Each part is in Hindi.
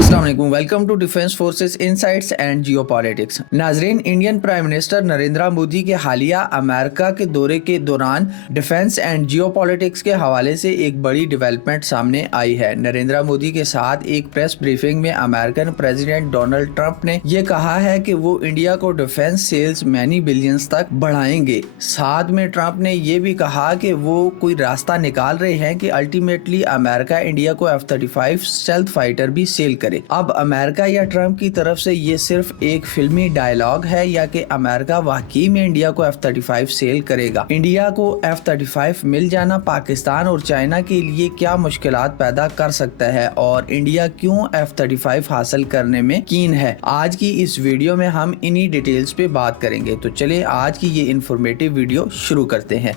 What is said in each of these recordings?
अस्सलाम वालेकुम, welcome to defence forces insights and geopolitics. नाजरीन, Indian prime minister Narendra Modi के हालिया अमेरिका के दौरे के दौरान डिफेंस एंड जियोपॉलिटिक्स के हवाले से एक बड़ी डेवलपमेंट सामने आई है। नरेंद्र मोदी के साथ एक प्रेस ब्रीफिंग में अमेरिकन प्रेसिडेंट डोनाल्ड ट्रंप ने ये कहा है कि वो इंडिया को डिफेंस सेल्स मैनी बिलियंस तक बढ़ाएंगे। साथ में ट्रंप ने ये भी कहा कि वो कोई रास्ता निकाल रहे हैं कि अल्टीमेटली अमेरिका इंडिया को F-35 स्टेल्थ फाइटर भी सेल करे। अब अमेरिका या ट्रंप की तरफ से ये सिर्फ एक फिल्मी डायलॉग है या कि अमेरिका वाकई में इंडिया को F-35 सेल करेगा। इंडिया को F-35 मिल जाना पाकिस्तान और चाइना के लिए क्या मुश्किलात पैदा कर सकता है और इंडिया क्यों F-35 हासिल करने में कीन है, आज की इस वीडियो में हम इन्हीं डिटेल्स पे बात करेंगे। तो चलिए आज की ये इन्फॉर्मेटिव वीडियो शुरू करते हैं।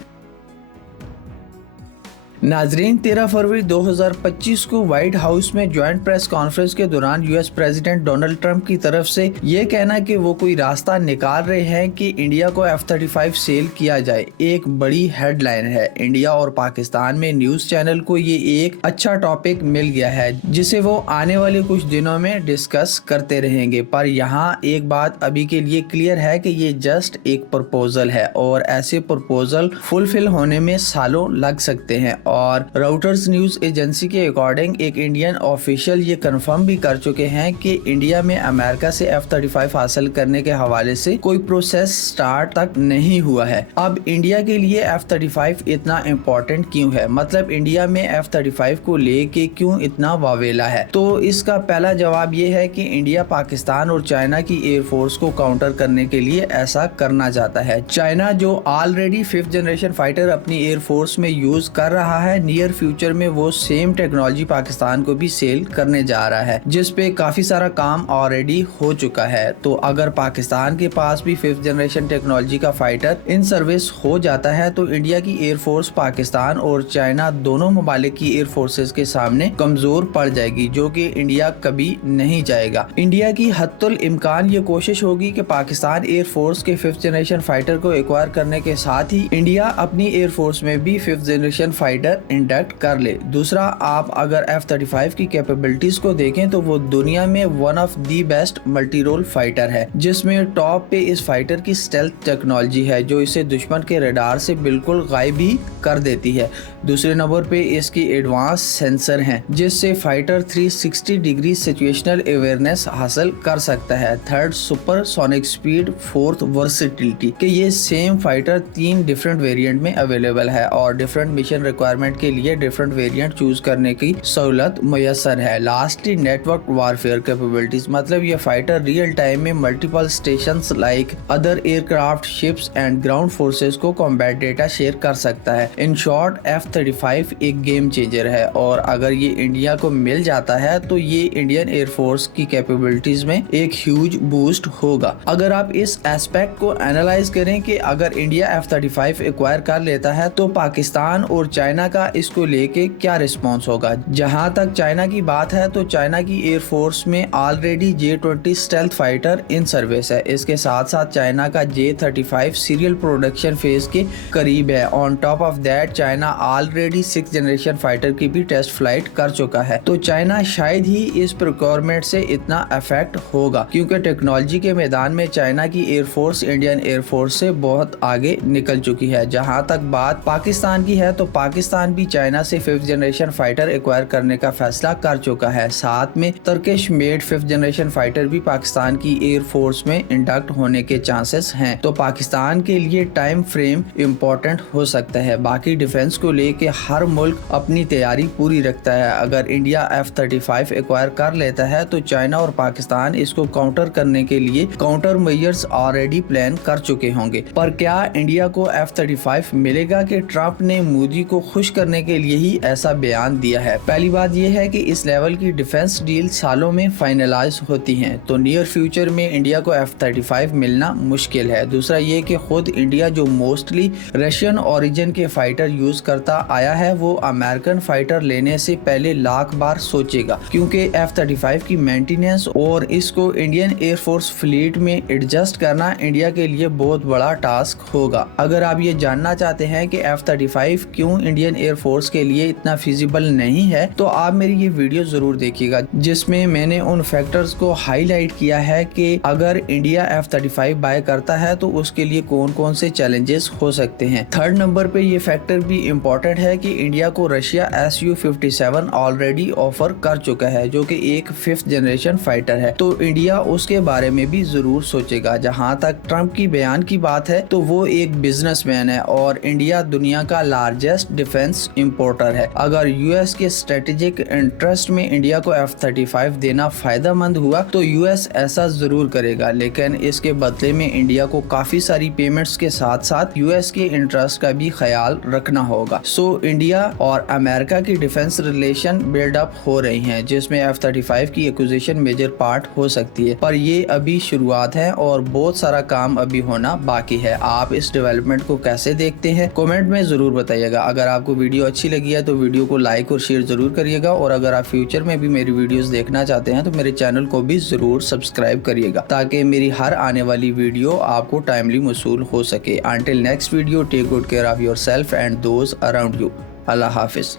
नाजरीन, 13 फरवरी 2025 को व्हाइट हाउस में ज्वाइंट प्रेस कॉन्फ्रेंस के दौरान यूएस प्रेसिडेंट डोनाल्ड ट्रंप की तरफ से ये कहना कि वो कोई रास्ता निकाल रहे हैं कि इंडिया को F-35 सेल किया जाए, एक बड़ी हेडलाइन है। इंडिया और पाकिस्तान में न्यूज चैनल को ये एक अच्छा टॉपिक मिल गया है जिसे वो आने वाले कुछ दिनों में डिस्कस करते रहेंगे। पर यहाँ एक बात अभी के लिए क्लियर है कि ये जस्ट एक प्रपोजल है और ऐसे प्रपोजल फुलफिल होने में सालों लग सकते हैं। और राउटर्स न्यूज एजेंसी के अकॉर्डिंग एक इंडियन ऑफिशियल ये कंफर्म भी कर चुके हैं कि इंडिया में अमेरिका से F-35 हासिल करने के हवाले से कोई प्रोसेस स्टार्ट तक नहीं हुआ है। अब इंडिया के लिए F-35 इतना इम्पोर्टेंट क्यों है, मतलब इंडिया में F-35 को लेके क्यों इतना वावेला है? तो इसका पहला जवाब ये है कि इंडिया पाकिस्तान और चाइना की एयरफोर्स को काउंटर करने के लिए ऐसा करना चाहता है। चाइना जो ऑलरेडी 5th जनरेशन फाइटर अपनी एयरफोर्स में यूज कर रहा है, नियर फ्यूचर में वो सेम टेक्नोलॉजी पाकिस्तान को भी सेल करने जा रहा है, जिस पे काफी सारा काम ऑलरेडी हो चुका है। तो अगर पाकिस्तान के पास भी 5th जनरेशन टेक्नोलॉजी का फाइटर इन सर्विस हो जाता है तो इंडिया की एयरफोर्स पाकिस्तान और चाइना दोनों ममालिक की एयरफोर्सेस के सामने कमजोर पड़ जाएगी, जो कि इंडिया कभी नहीं चाहेगा। इंडिया की हत्तुल इम्कान ये कोशिश होगी कि पाकिस्तान एयरफोर्स के 5th जनरेशन फाइटर को एक्वायर करने के साथ ही इंडिया अपनी एयरफोर्स में भी 5th जनरेशन फाइटर इंडक्ट कर ले। दूसरा, आप अगर F-35 की कैपेबिलिटीज को देखें तो वो दुनिया में one of the best multi role fighter है, जिसमें टॉप पे इस फाइटर की स्टेल्थ टेक्नोलॉजी है जो इसे दुश्मन के रडार से बिल्कुल गायब ही कर देती है। दूसरे नंबर पे इसकी एडवांस सेंसर हैं जिससे फाइटर 360 डिग्री सिचुएशनल अवेयरनेस हासिल कर सकता है। Third, super sonic speed. Fourth, versatility कि ये सेम फाइटर 3 डिफरेंट वेरिएंट में अवेलेबल है और डिफरेंट मिशन रिक्वायरमेंट के लिए डिफरेंट वेरिएंट चूज करने की सहूलत मुयसर है। लास्टली, नेटवर्क वारफेयर कैपेबिलिटीज, मतलब ये फाइटर रियल टाइम में multiple stations like other aircraft, ships and ground forces को कॉम्बैट डेटा शेयर कर सकता है। इन शॉर्ट, F-35 एक गेम चेंजर है और अगर ये इंडिया को मिल जाता है तो ये इंडियन एयरफोर्स की कैपेबिलिटीज में एक ह्यूज बूस्ट होगा। अगर आप इस एस्पेक्ट को एनालाइज करें कि अगर इंडिया F-35 एक्वायर कर लेता है तो पाकिस्तान और चाइना का इसको लेके क्या रिस्पॉन्स होगा। जहां तक चाइना की बात है तो चाइना की एयरफोर्स में already J-20 stealth fighter in service है। इसके साथ साथ चाइना का J-35 सीरियल प्रोडक्शन फेज के करीब है। On top of that, China already 6th generation fighter की भी टेस्ट फ्लाइट कर चुका है। तो चाइना शायद ही इस प्रोक्योरमेंट से इतना अफेक्ट होगा, क्योंकि टेक्नोलॉजी के मैदान में चाइना की एयरफोर्स इंडियन एयरफोर्स से बहुत आगे निकल चुकी है। जहां तक बात पाकिस्तान की है तो पाकिस्तान भी चाइना से 5th जनरेशन फाइटर एक्वायर करने का फैसला कर चुका है। साथ में Turkish made 5th generation fighter भी पाकिस्तान की एयरफोर्स में इंडक्ट होने के चांसेस हैं। तो पाकिस्तान के लिए टाइम फ्रेम इम्पोर्टेंट हो सकता है। बाकी डिफेंस को लेके हर मुल्क अपनी तैयारी पूरी रखता है। अगर इंडिया F-35 एक्वायर कर लेता है तो चाइना और पाकिस्तान इसको काउंटर करने के लिए काउंटर मेजर्स ऑलरेडी प्लान कर चुके होंगे। पर क्या इंडिया को F-35 मिलेगा कि ट्रंप ने मोदी को खुश करने के लिए ही ऐसा बयान दिया है? पहली बात यह है कि इस लेवल की डिफेंस डील सालों में फाइनलाइज होती हैं, तो नियर फ्यूचर में इंडिया को F-35 मिलना मुश्किल है। दूसरा ये कि खुद इंडिया जो मोस्टली रशियन ओरिजिन के फाइटर यूज करता आया है वो अमेरिकन फाइटर लेने से पहले लाख बार सोचेगा, क्योंकि F-35 की मेंटेनेंस और इसको इंडियन एयरफोर्स फ्लीट में एडजस्ट करना इंडिया के लिए बहुत बड़ा टास्क होगा। अगर आप ये जानना चाहते हैं कि F-35 क्यों इंडियन इंडियन एयरफोर्स के लिए इतना फिजिबल नहीं है, तो आप मेरी ये वीडियो जरूर देखिएगा, जिसमें मैंने उन फैक्टर्स को हाईलाइट किया है कि अगर इंडिया F-35 बाय करता है तो उसके लिए कौन कौन से चैलेंजेस हो सकते हैं। थर्ड नंबर पे ये फैक्टर भी इम्पोर्टेंट है कि इंडिया को रशिया Su-57 ऑलरेडी ऑफर कर चुका है, जो कि एक 5th जनरेशन फाइटर है, तो इंडिया उसके बारे में भी जरूर सोचेगा। जहां तक ट्रंप की बयान की बात है तो वो एक बिजनेसमैन है और इंडिया दुनिया का लार्जेस्ट डिफेंस इंपोर्टर है। अगर यूएस के स्ट्रेटेजिक इंटरेस्ट में इंडिया को F-35 देना फायदेमंद हुआ तो यूएस ऐसा जरूर करेगा, लेकिन इसके बदले में इंडिया को काफी सारी पेमेंट्स के साथ साथ यूएस के इंटरेस्ट का भी ख्याल रखना होगा। सो इंडिया और अमेरिका की डिफेंस रिलेशन बिल्डअप हो रही हैं, जिसमें F-35 की एक्विजिशन मेजर पार्ट हो सकती है, पर ये अभी शुरुआत है और बहुत सारा काम अभी होना बाकी है। आप इस डेवलपमेंट को कैसे देखते हैं कमेंट में जरूर बताइएगा। अगर आपको वीडियो अच्छी लगी है तो वीडियो को लाइक और शेयर जरूर करिएगा, और अगर आप फ्यूचर में भी मेरी वीडियोस देखना चाहते हैं तो मेरे चैनल को भी जरूर सब्सक्राइब करिएगा, ताकि मेरी हर आने वाली वीडियो आपको टाइमली मौसूल हो सके। Until next video, take good care of yourself and those around you. Allah Hafiz.